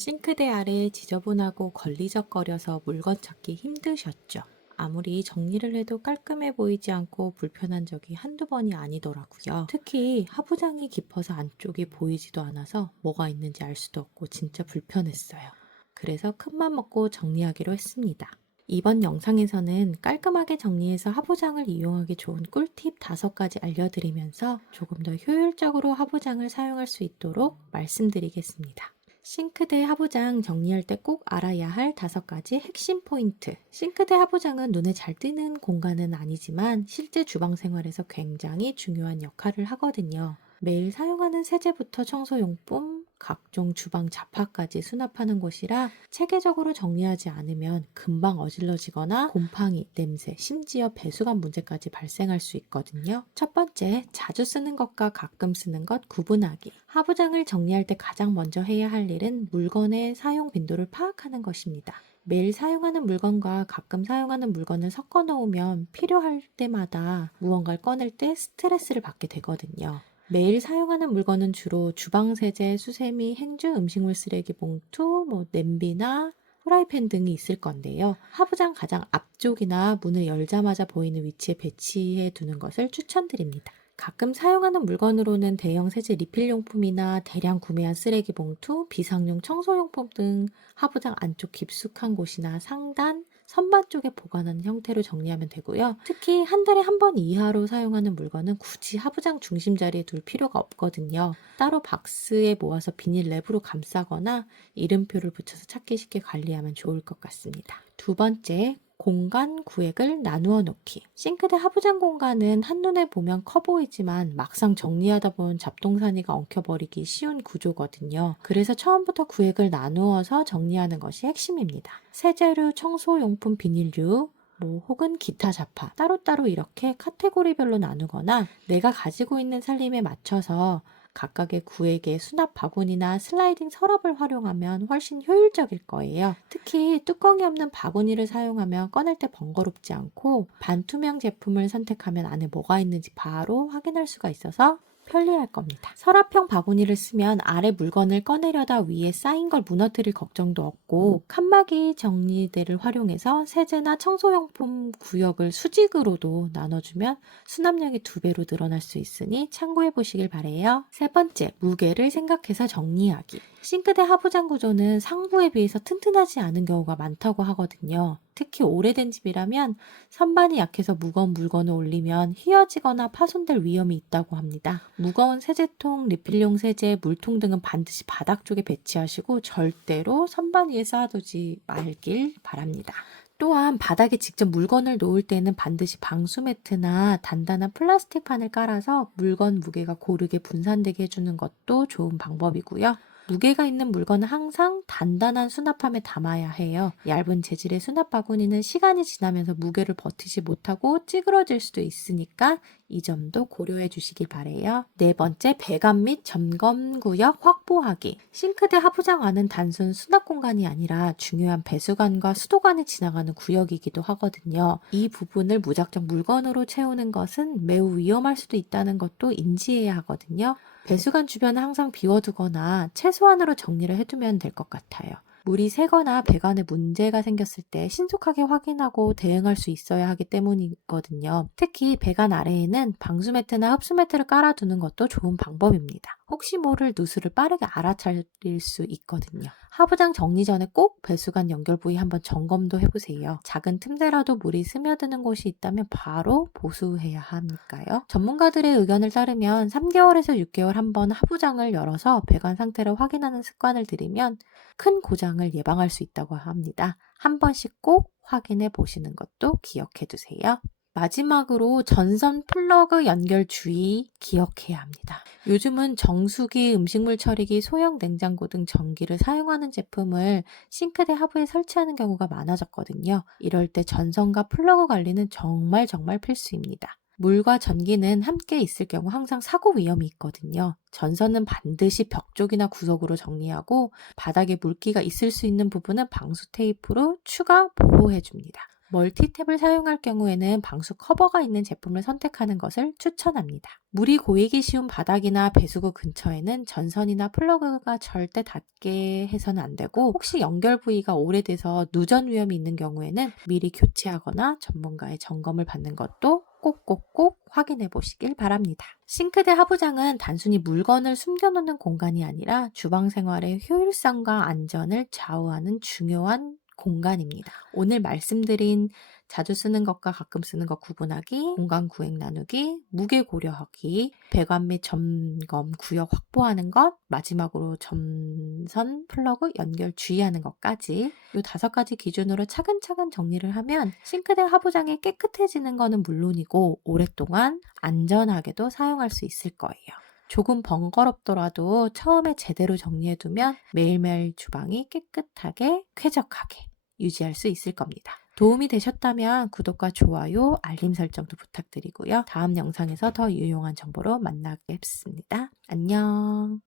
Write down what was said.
싱크대 아래 지저분하고 걸리적거려서 물건 찾기 힘드셨죠? 아무리 정리를 해도 깔끔해 보이지 않고 불편한 적이 한두 번이 아니더라고요. 특히 하부장이 깊어서 안쪽이 보이지도 않아서 뭐가 있는지 알 수도 없고 진짜 불편했어요. 그래서 큰맘 먹고 정리하기로 했습니다. 이번 영상에서는 깔끔하게 정리해서 하부장을 이용하기 좋은 꿀팁 5가지 알려드리면서 조금 더 효율적으로 하부장을 사용할 수 있도록 말씀드리겠습니다. 싱크대 하부장 정리할 때 꼭 알아야 할 5가지 핵심 포인트. 싱크대 하부장은 눈에 잘 띄는 공간은 아니지만 실제 주방 생활에서 굉장히 중요한 역할을 하거든요. 매일 사용하는 세제부터 청소용품, 각종 주방 잡화까지 수납하는 곳이라 체계적으로 정리하지 않으면 금방 어질러지거나 곰팡이, 냄새, 심지어 배수관 문제까지 발생할 수 있거든요. 첫 번째, 자주 쓰는 것과 가끔 쓰는 것 구분하기. 하부장을 정리할 때 가장 먼저 해야 할 일은 물건의 사용 빈도를 파악하는 것입니다. 매일 사용하는 물건과 가끔 사용하는 물건을 섞어 놓으면 필요할 때마다 무언가를 꺼낼 때 스트레스를 받게 되거든요. 매일 사용하는 물건은 주로 주방 세제, 수세미, 행주, 음식물 쓰레기 봉투, 냄비나 프라이팬 등이 있을 건데요. 하부장 가장 앞쪽이나 문을 열자마자 보이는 위치에 배치해 두는 것을 추천드립니다. 가끔 사용하는 물건으로는 대형 세제 리필용품이나 대량 구매한 쓰레기 봉투, 비상용 청소용품 등 하부장 안쪽 깊숙한 곳이나 상단, 선반 쪽에 보관하는 형태로 정리하면 되고요. 특히 한 달에 한 번 이하로 사용하는 물건은 굳이 하부장 중심 자리에 둘 필요가 없거든요. 따로 박스에 모아서 비닐 랩으로 감싸거나 이름표를 붙여서 찾기 쉽게 관리하면 좋을 것 같습니다. 두 번째, 공간 구획을 나누어 놓기. 싱크대 하부장 공간은 한눈에 보면 커 보이지만 막상 정리하다 보면 잡동사니가 엉켜버리기 쉬운 구조거든요. 그래서 처음부터 구획을 나누어서 정리하는 것이 핵심입니다. 세제류, 청소용품 비닐류, 혹은 기타 잡화 따로따로 이렇게 카테고리별로 나누거나 내가 가지고 있는 살림에 맞춰서 각각의 구획에 수납 바구니나 슬라이딩 서랍을 활용하면 훨씬 효율적일 거예요. 특히 뚜껑이 없는 바구니를 사용하면 꺼낼 때 번거롭지 않고 반투명 제품을 선택하면 안에 뭐가 있는지 바로 확인할 수가 있어서 편리할 겁니다. 서랍형 바구니를 쓰면 아래 물건을 꺼내려다 위에 쌓인 걸 무너뜨릴 걱정도 없고 칸막이 정리대를 활용해서 세제나 청소용품 구역을 수직으로도 나눠주면 수납량이 2배로 늘어날 수 있으니 참고해 보시길 바래요. 세 번째, 무게를 생각해서 정리하기. 싱크대 하부장 구조는 상부에 비해서 튼튼하지 않은 경우가 많다고 하거든요. 특히 오래된 집이라면 선반이 약해서 무거운 물건을 올리면 휘어지거나 파손될 위험이 있다고 합니다. 무거운 세제통, 리필용 세제, 물통 등은 반드시 바닥 쪽에 배치하시고 절대로 선반 위에 쌓아두지 말길 바랍니다. 또한 바닥에 직접 물건을 놓을 때는 반드시 방수 매트나 단단한 플라스틱 판을 깔아서 물건 무게가 고르게 분산되게 해주는 것도 좋은 방법이고요. 무게가 있는 물건은 항상 단단한 수납함에 담아야 해요. 얇은 재질의 수납 바구니는 시간이 지나면서 무게를 버티지 못하고 찌그러질 수도 있으니까 이 점도 고려해 주시길 바래요. 네 번째, 배관 및 점검 구역 확보하기. 싱크대 하부장 안은 단순 수납 공간이 아니라 중요한 배수관과 수도관이 지나가는 구역이기도 하거든요. 이 부분을 무작정 물건으로 채우는 것은 매우 위험할 수도 있다는 것도 인지해야 하거든요. 배수관 주변을 항상 비워두거나 최소한으로 정리를 해두면 될 것 같아요. 물이 새거나 배관에 문제가 생겼을 때 신속하게 확인하고 대응할 수 있어야 하기 때문이거든요. 특히 배관 아래에는 방수 매트나 흡수 매트를 깔아두는 것도 좋은 방법입니다. 혹시 모를 누수를 빠르게 알아차릴 수 있거든요. 하부장 정리 전에 꼭 배수관 연결 부위 한번 점검도 해보세요. 작은 틈새라도 물이 스며드는 곳이 있다면 바로 보수해야 하니까요. 전문가들의 의견을 따르면 3개월에서 6개월 한번 하부장을 열어서 배관 상태를 확인하는 습관을 들이면 큰 고장을 예방할 수 있다고 합니다. 한 번씩 꼭 확인해 보시는 것도 기억해 두세요. 마지막으로 전선 플러그 연결 주의 기억해야 합니다. 요즘은 정수기, 음식물 처리기, 소형 냉장고 등 전기를 사용하는 제품을 싱크대 하부에 설치하는 경우가 많아졌거든요. 이럴 때 전선과 플러그 관리는 정말 필수입니다. 물과 전기는 함께 있을 경우 항상 사고 위험이 있거든요. 전선은 반드시 벽 쪽이나 구석으로 정리하고 바닥에 물기가 있을 수 있는 부분은 방수 테이프로 추가 보호해줍니다. 멀티탭을 사용할 경우에는 방수 커버가 있는 제품을 선택하는 것을 추천합니다. 물이 고이기 쉬운 바닥이나 배수구 근처에는 전선이나 플러그가 절대 닿게 해서는 안 되고, 혹시 연결 부위가 오래돼서 누전 위험이 있는 경우에는 미리 교체하거나 전문가의 점검을 받는 것도 꼭꼭꼭 확인해 보시길 바랍니다. 싱크대 하부장은 단순히 물건을 숨겨놓는 공간이 아니라 주방 생활의 효율성과 안전을 좌우하는 중요한 공간입니다. 오늘 말씀드린 자주 쓰는 것과 가끔 쓰는 것 구분하기, 공간 구획 나누기, 무게 고려하기, 배관 및 점검 구역 확보하는 것, 마지막으로 전선 플러그 연결 주의하는 것까지 이 5가지 기준으로 차근차근 정리를 하면 싱크대 하부장이 깨끗해지는 것은 물론이고 오랫동안 안전하게도 사용할 수 있을 거예요. 조금 번거롭더라도 처음에 제대로 정리해두면 매일매일 주방이 깨끗하게 쾌적하게 유지할 수 있을 겁니다. 도움이 되셨다면 구독과 좋아요, 알림 설정도 부탁드리고요. 다음 영상에서 더 유용한 정보로 만나겠습니다. 안녕.